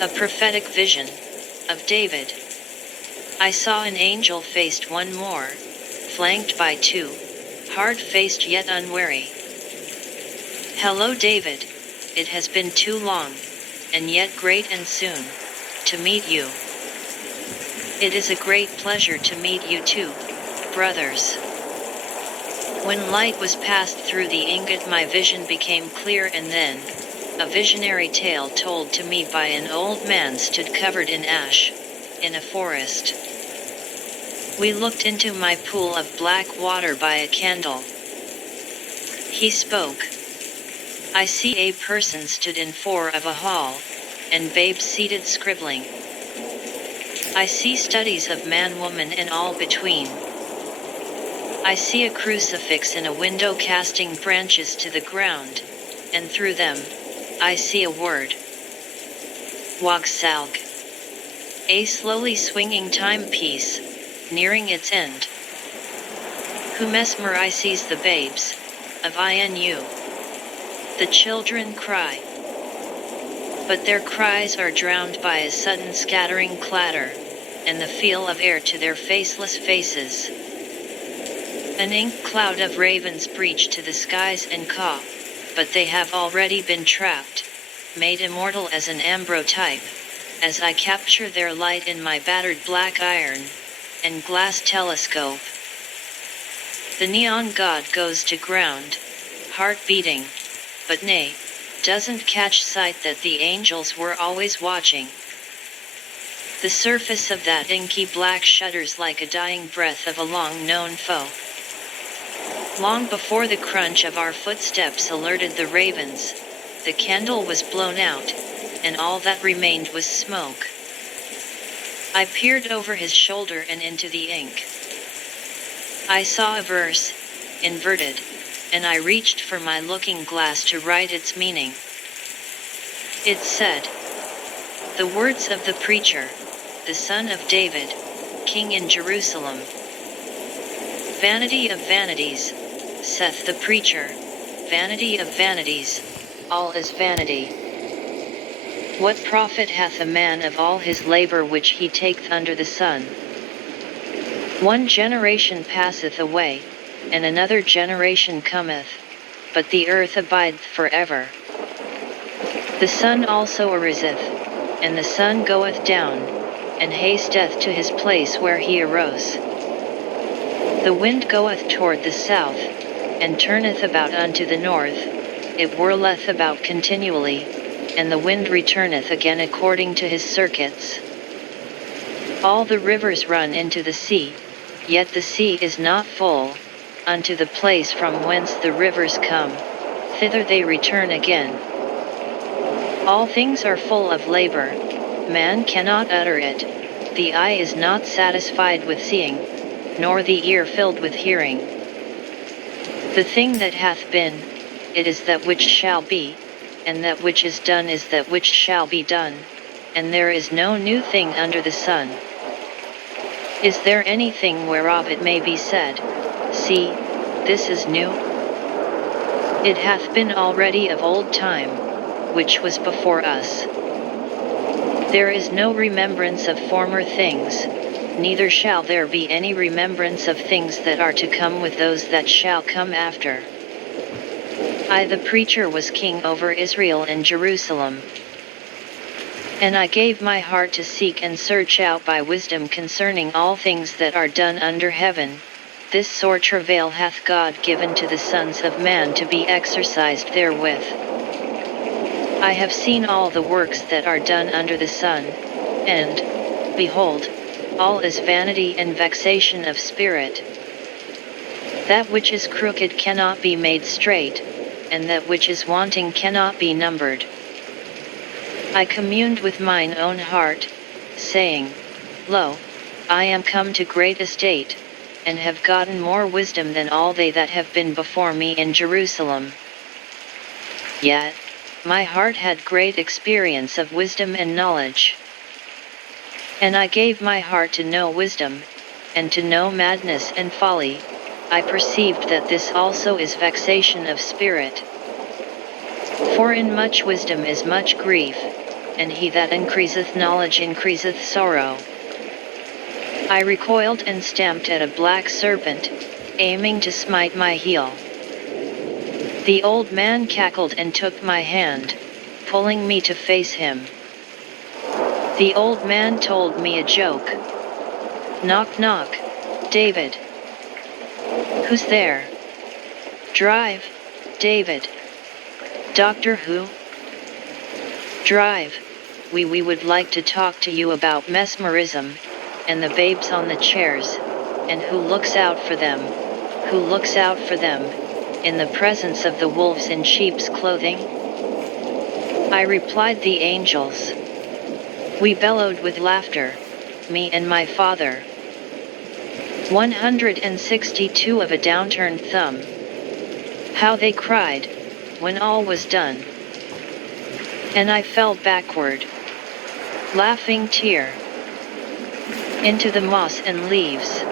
A prophetic vision of David. I saw an angel faced one more, flanked by two, hard-faced yet unwary. Hello David, it has been too long, and yet great and soon, to meet you. It is a great pleasure to meet you too, brothers. When light was passed through the ingot my vision became clear, and then, a visionary tale told to me by an old man stood covered in ash, in a forest. We looked into my pool of black water by a candle. He spoke. I see a person stood in four of a hall, and babes seated scribbling. I see studies of man, woman, and all between. I see a crucifix in a window casting branches to the ground, and through them, I see a word. Wagsalg. A slowly swinging timepiece, nearing its end. Who mesmerizes the babes, of INU. The children cry. But their cries are drowned by a sudden scattering clatter, and the feel of air to their faceless faces. An ink cloud of ravens breach to the skies and caw, but they have already been trapped, made immortal as an ambrotype, as I capture their light in my battered black iron and glass telescope. The neon god goes to ground, heart beating, but nay, doesn't catch sight that the angels were always watching. The surface of that inky black shudders like a dying breath of a long-known foe. Long before the crunch of our footsteps alerted the ravens, the candle was blown out, and all that remained was smoke. I peered over his shoulder and into the ink. I saw a verse, inverted, and I reached for my looking glass to write its meaning. It said, "The words of the preacher, the son of David, king in Jerusalem. Vanity of vanities, saith the preacher, vanity of vanities, all is vanity. What profit hath a man of all his labor which he taketh under the sun? One generation passeth away, and another generation cometh, but the earth abideth forever. The sun also ariseth, and the sun goeth down, and hasteth to his place where he arose. The wind goeth toward the south, and turneth about unto the north, it whirleth about continually, and the wind returneth again according to his circuits. All the rivers run into the sea, yet the sea is not full, unto the place from whence the rivers come, thither they return again. All things are full of labor, man cannot utter it, the eye is not satisfied with seeing, nor the ear filled with hearing. The thing that hath been, it is that which shall be, and that which is done is that which shall be done, and there is no new thing under the sun. Is there anything whereof it may be said, See, this is new? It hath been already of old time, which was before us. There is no remembrance of former things, neither shall there be any remembrance of things that are to come with those that shall come after. I the preacher was king over Israel and Jerusalem. And I gave my heart to seek and search out by wisdom concerning all things that are done under heaven. This sore travail hath God given to the sons of man to be exercised therewith. I have seen all the works that are done under the sun, and, behold, all is vanity and vexation of spirit. That which is crooked cannot be made straight, and that which is wanting cannot be numbered. I communed with mine own heart, saying, Lo, I am come to great estate, and have gotten more wisdom than all they that have been before me in Jerusalem. Yet, my heart had great experience of wisdom and knowledge. And I gave my heart to know wisdom, and to know madness and folly. I perceived that this also is vexation of spirit. For in much wisdom is much grief, and he that increaseth knowledge increaseth sorrow. I recoiled and stamped at a black serpent, aiming to smite my heel. The old man cackled and took my hand, pulling me to face him. The old man told me a joke. "Knock knock, David. Who's there?" "Drive, David." "Doctor Who?" "Drive. We would like to talk to you about mesmerism, and the babes on the chairs, and who looks out for them, in the presence of the wolves in sheep's clothing?" I replied, "The angels." We bellowed with laughter, me and my father. 162 of a downturned thumb. How they cried, when all was done. And I fell backward, laughing tear, into the moss and leaves.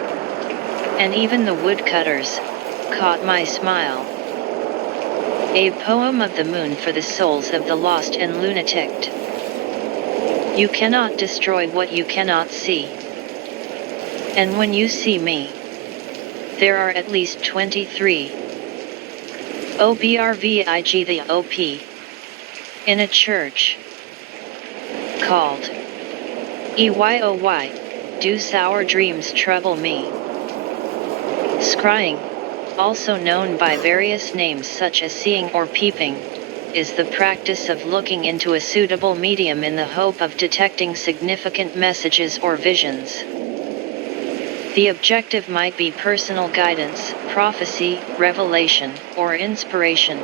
And even the woodcutters caught my smile. A poem of the moon for the souls of the lost and lunaticked. You cannot destroy what you cannot see. And when you see me, there are at least 23 OBRVIG the OP in a church called EYOY, Do Sour Dreams Trouble Me? Scrying, also known by various names such as seeing or peeping, is the practice of looking into a suitable medium in the hope of detecting significant messages or visions. The objective might be personal guidance, prophecy, revelation, or inspiration,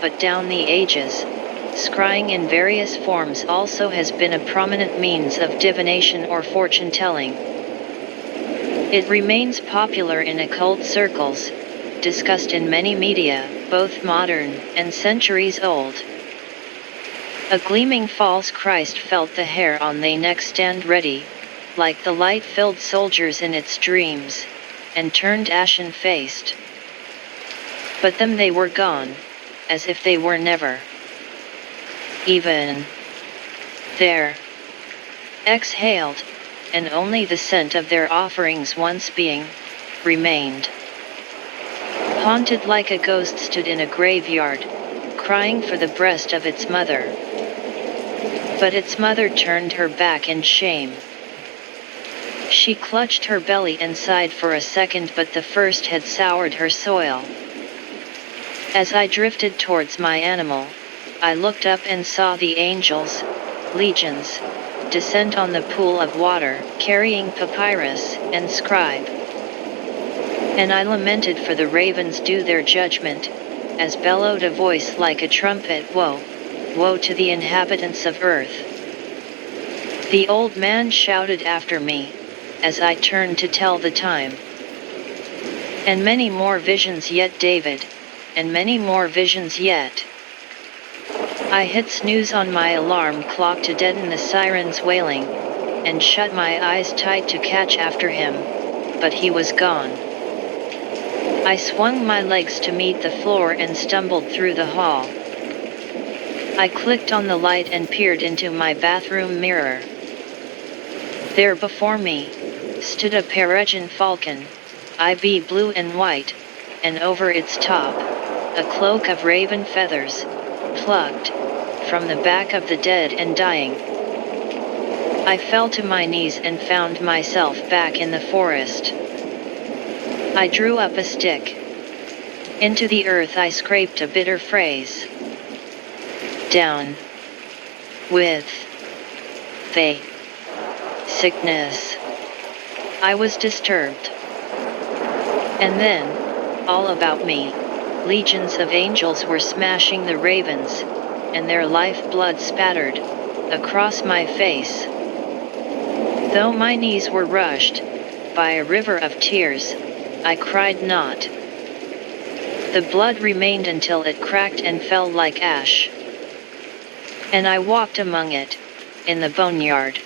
but down the ages, scrying in various forms also has been a prominent means of divination or fortune-telling. It remains popular in occult circles, discussed in many media, both modern and centuries old. A gleaming false Christ felt the hair on thy neck stand ready, like the light-filled soldiers in its dreams, and turned ashen-faced. But them they were gone, as if they were never even there. Exhaled, and only the scent of their offerings once being remained. Haunted like a ghost stood in a graveyard, crying for the breast of its mother. But its mother turned her back in shame. She clutched her belly and sighed for a second, but the first had soured her soil. As I drifted towards my animal, I looked up and saw the angels, legions, descend on the pool of water, carrying papyrus and scribe. And I lamented for the ravens do their judgment, as bellowed a voice like a trumpet, "Woe, woe to the inhabitants of earth." The old man shouted after me, as I turned to tell the time. "And many more visions yet, David, and many more visions yet." I hit snooze on my alarm clock to deaden the siren's wailing, and shut my eyes tight to catch after him, but he was gone. I swung my legs to meet the floor and stumbled through the hall. I clicked on the light and peered into my bathroom mirror. There before me stood a Peregrine falcon, IB blue and white, and over its top, a cloak of raven feathers, plucked from the back of the dead and dying. I fell to my knees and found myself back in the forest. I drew up a stick. Into the earth I scraped a bitter phrase. Down with the sickness. I was disturbed. And then, all about me, legions of angels were smashing the ravens, and their lifeblood spattered across my face. Though my knees were rushed by a river of tears, I cried not. The blood remained until it cracked and fell like ash. And I walked among it, in the boneyard.